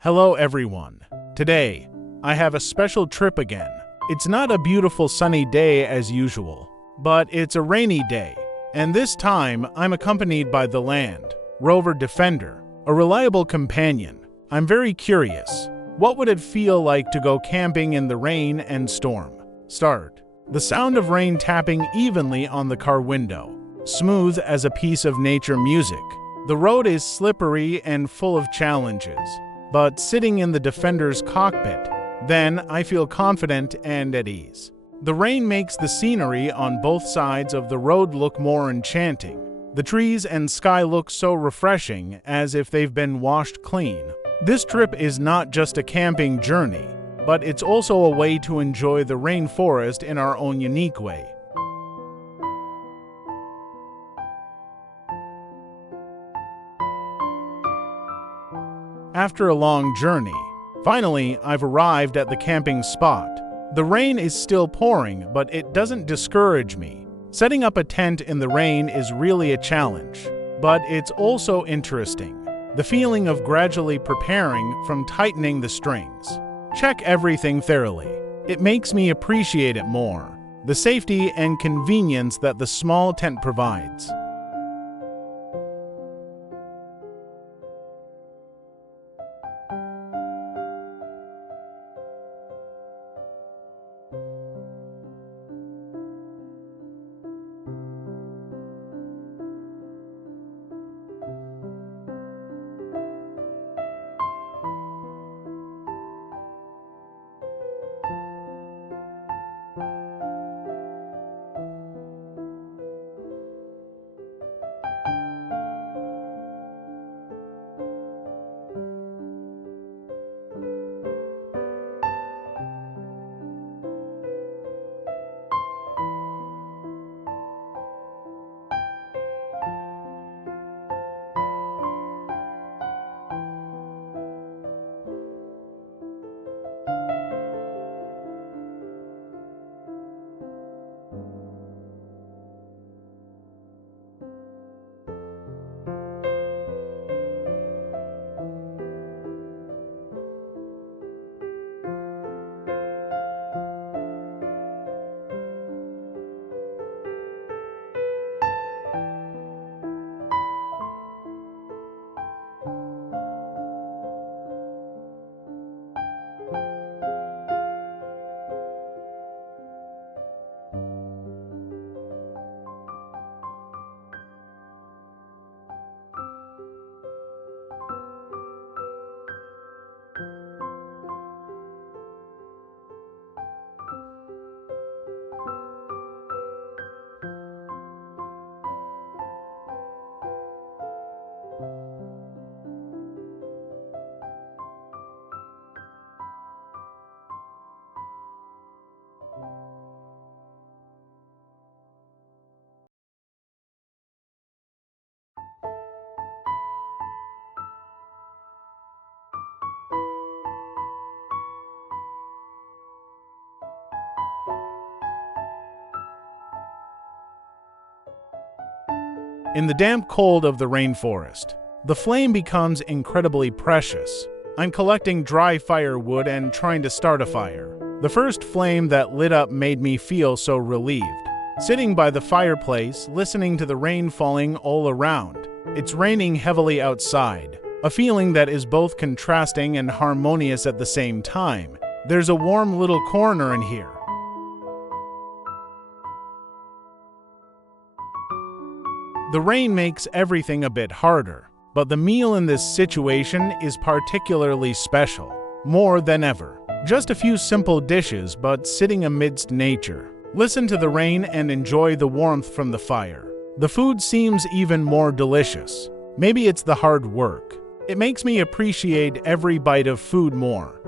Hello everyone. Today, I have a special trip again. It's not a beautiful sunny day as usual, but it's a rainy day. And this time, I'm accompanied by the Land Rover Defender, a reliable companion. I'm very curious. What would it feel like to go camping in the rain and storm? Start. The sound of rain tapping evenly on the car window, smooth as a piece of nature music. The road is slippery and full of challenges, but sitting in the Defender's cockpit, then I feel confident and at ease. The rain makes the scenery on both sides of the road look more enchanting. The trees and sky look so refreshing, as if they've been washed clean. This trip is not just a camping journey, but it's also a way to enjoy the rainforest in our own unique way. After a long journey, finally I've arrived at the camping spot. The rain is still pouring, but it doesn't discourage me. Setting up a tent in the rain is really a challenge, but it's also interesting. The feeling of gradually preparing from tightening the strings. Check everything thoroughly. It makes me appreciate it more. The safety and convenience that the small tent provides. In the damp cold of the rainforest, the flame becomes incredibly precious. I'm collecting dry firewood and trying to start a fire. The first flame that lit up made me feel so relieved. Sitting by the fireplace, listening to the rain falling all around. It's raining heavily outside, a feeling that is both contrasting and harmonious at the same time. There's a warm little corner in here. The rain makes everything a bit harder, but the meal in this situation is particularly special, more than ever. Just a few simple dishes, but sitting amidst nature. Listen to the rain and enjoy the warmth from the fire. The food seems even more delicious. Maybe it's the hard work. It makes me appreciate every bite of food more.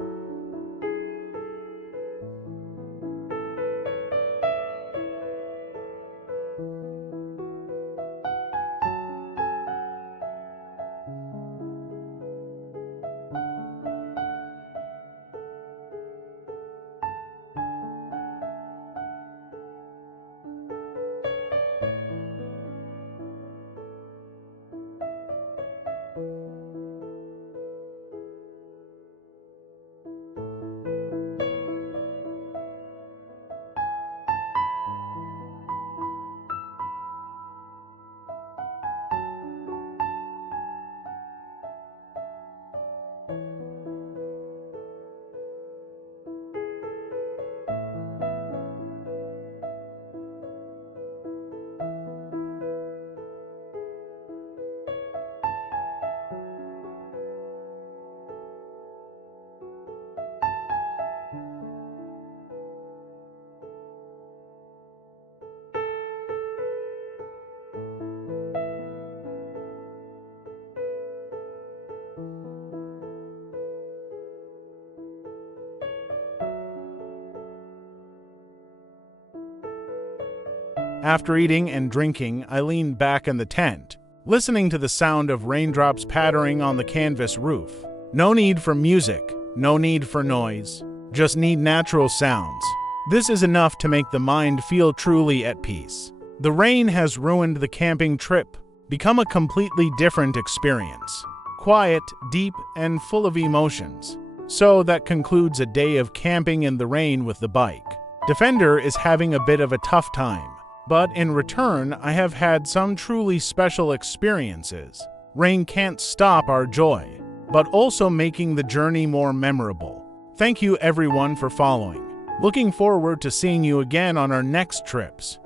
After eating and drinking, I leaned back in the tent, listening to the sound of raindrops pattering on the canvas roof. No need for music, no need for noise, just need natural sounds. This is enough to make the mind feel truly at peace. The rain has ruined the camping trip, become a completely different experience. Quiet, deep, and full of emotions. So that concludes a day of camping in the rain with the bike. Defender is having a bit of a tough time, but in return, I have had some truly special experiences. Rain can't stop our joy, but also making the journey more memorable. Thank you everyone for following. Looking forward to seeing you again on our next trips.